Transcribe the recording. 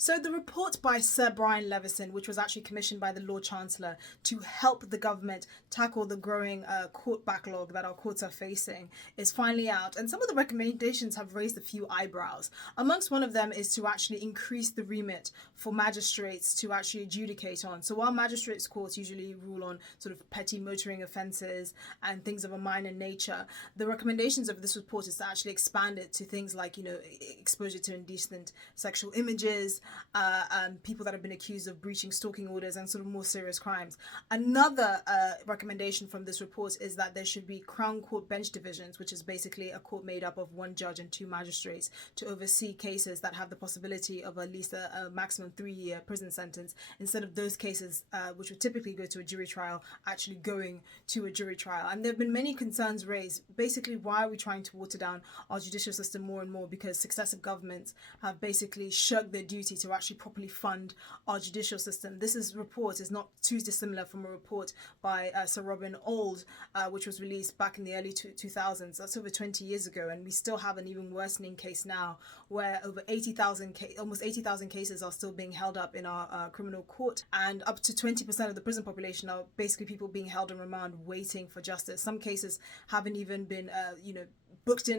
So the report by Sir Brian Levison, which was actually commissioned by the Lord Chancellor to help the government tackle the growing court backlog that our courts are facing, is finally out. And some of the recommendations have raised a few eyebrows. Amongst one of them is to actually increase the remit for magistrates to actually adjudicate on. So while magistrates' courts usually rule on sort of petty motoring offences and things of a minor nature, the recommendations of this report is to actually expand it to things like, exposure to indecent sexual images, people that have been accused of breaching stalking orders, and sort of more serious crimes. Another recommendation from this report is that there should be Crown Court bench divisions, which is basically a court made up of one judge and two magistrates to oversee cases that have the possibility of at least a maximum 3-year prison sentence, instead of those cases which would typically go to a jury trial actually going to a jury trial. And there have been many concerns raised. Basically, why are we trying to water down our judicial system more and more? Because successive governments have basically shirked their duty to actually properly fund our judicial system. This report is not too dissimilar from a report by Sir Robin Ould, which was released back in the early 2000s. That's over 20 years ago, and we still have an even worsening case now, where over almost 80,000 cases are still being held up in our criminal court, and up to 20% of the prison population are basically people being held on remand waiting for justice. Some cases haven't even been, booked in